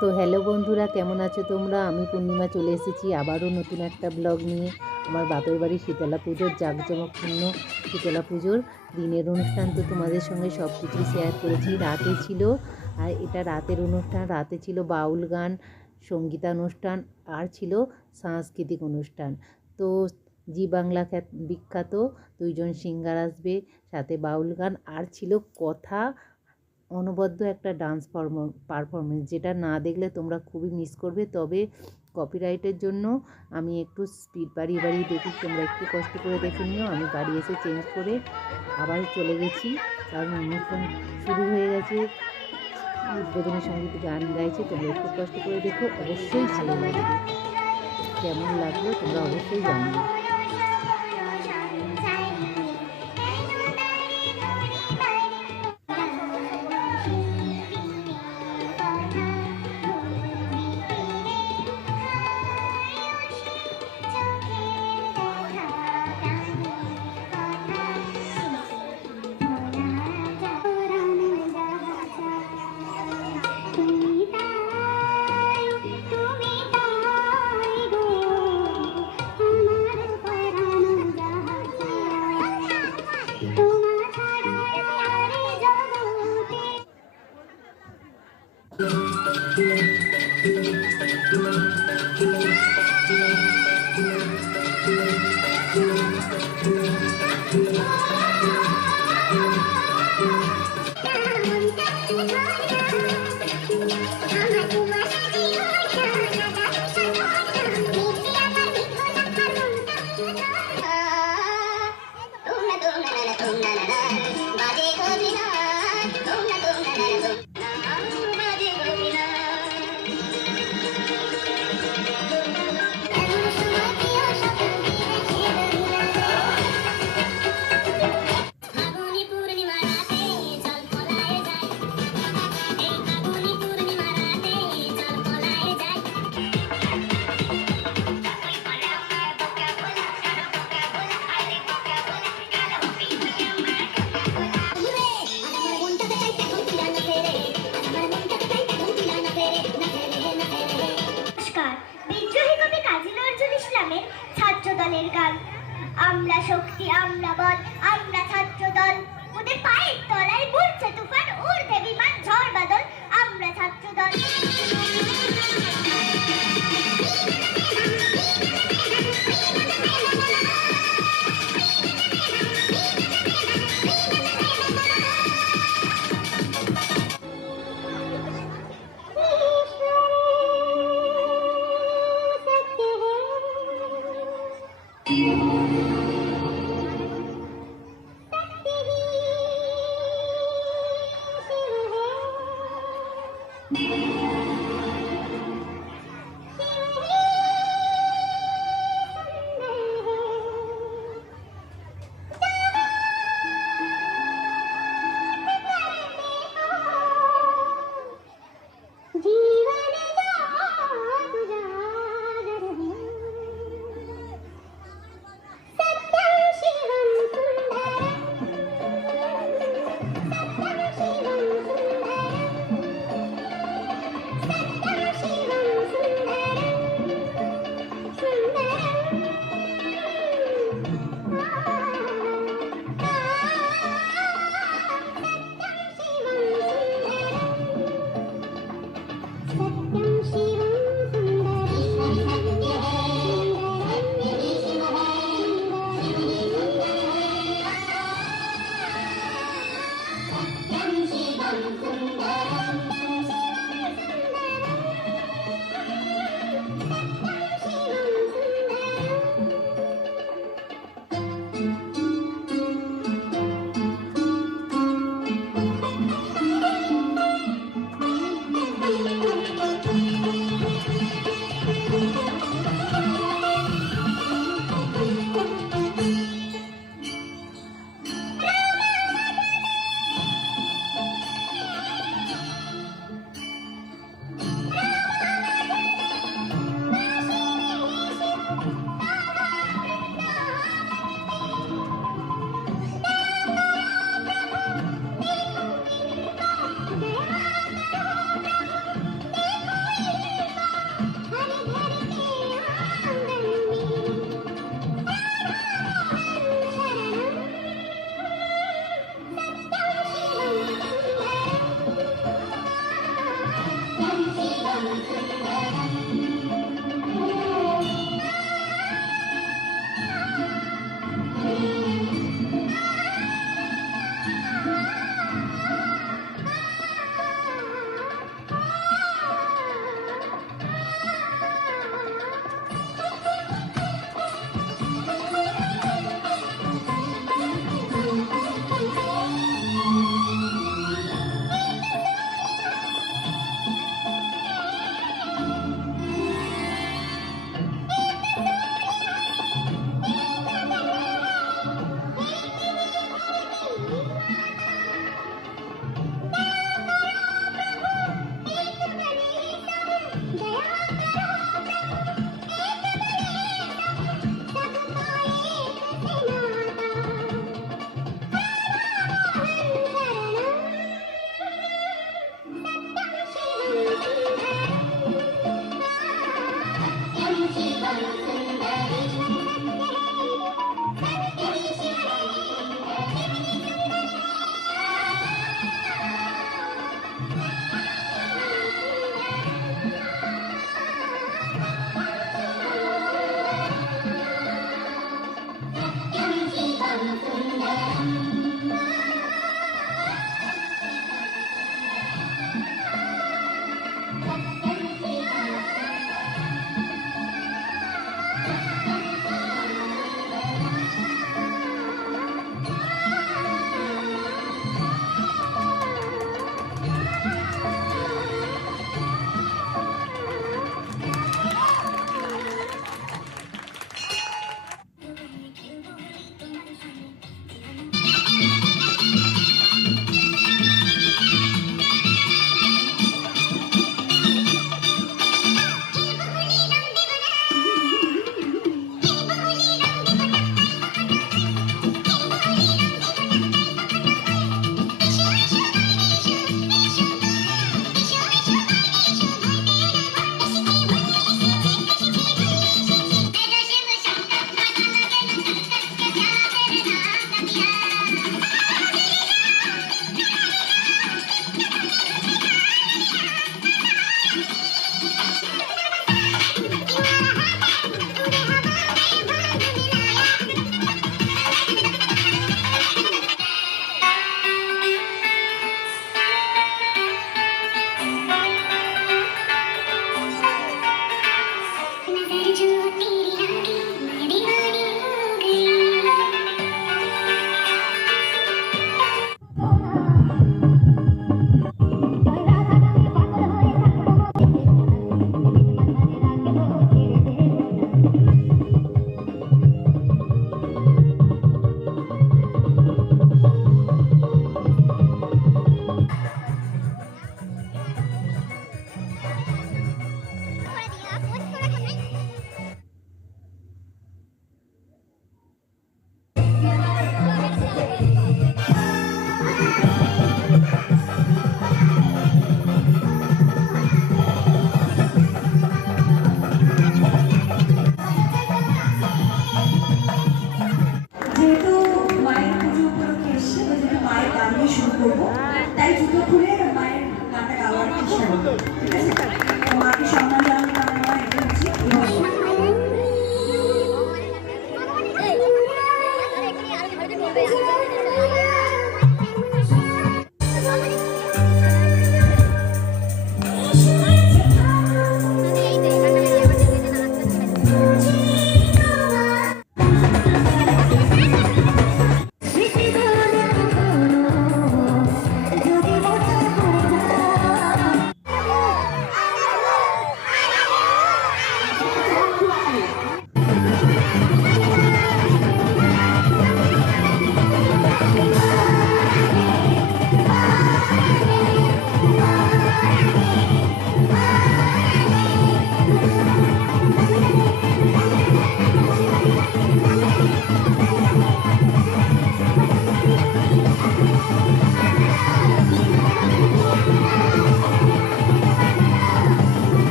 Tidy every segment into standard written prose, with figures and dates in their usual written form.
তো হ্যালো বন্ধুরা, কেমন আছো তোমরা? আমি পূর্ণিমা চলে এসেছি আবারও নতুন একটা ব্লগ নিয়ে। আমার বাপের বাড়ি শীতলা পুজোর জাঁকজমকপূর্ণ শীতলা পুজোর দিনের অনুষ্ঠান তো তোমাদের সঙ্গে সব কিছুই শেয়ার করেছি। রাতে ছিল, আর এটা রাতের অনুষ্ঠান। রাতে ছিল বাউল গান, সঙ্গীতানুষ্ঠান, আর ছিল সাংস্কৃতিক অনুষ্ঠান। তো জি বাংলা বিখ্যাত দুইজন সিঙ্গার আসবে, সাথে বাউল গান, আর ছিল কথা, অনবদ্য একটা ডান্স পারফরমেন্স, যেটা না দেখলে তোমরা খুবই মিস করবে। তবে কপিরাইটের জন্য আমি একটু স্পিড বাড়িয়ে বাড়িয়ে দেখি, তোমরা একটু কষ্ট করে দেখে নিও। আমি বাড়ি এসে চেঞ্জ করে আবার চলে গেছি, কারণ অনুষ্ঠান শুরু হয়ে গেছে। উদ্বোধনী সঙ্গীত গান গাইছে, তোমরা একটু কষ্ট করে দেখো, অবশ্যই ভালো লাগবে। কেমন লাগলো তোমরা অবশ্যই জানিও। দলের গান। আমরা শক্তি, আমরা বল, আমরা ছাত্র দল। ওদের পায়ের তলায় বুনছে তুফান, উড়ছে বিমান, ঝড় বাদল। আমরা ছাত্র দল।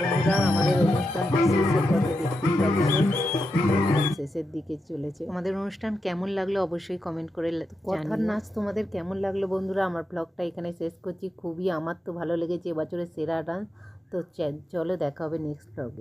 বন্ধুরা, আমাদের অনুষ্ঠানটা শেষের পথে দেখতেই পাচ্ছ, শেষের দিকে চলেছে। আমাদের অনুষ্ঠান কেমন লাগলো অবশ্যই কমেন্ট করে কথার নাচ তোমাদের কেমন লাগলো বন্ধুরা। আমার ব্লগটা এখানে শেষ করছি। খুবই আমার তো ভালো লেগেছে এবছরের সেরা ডান্স। তো চলো দেখা হবে নেক্সট ব্লগে।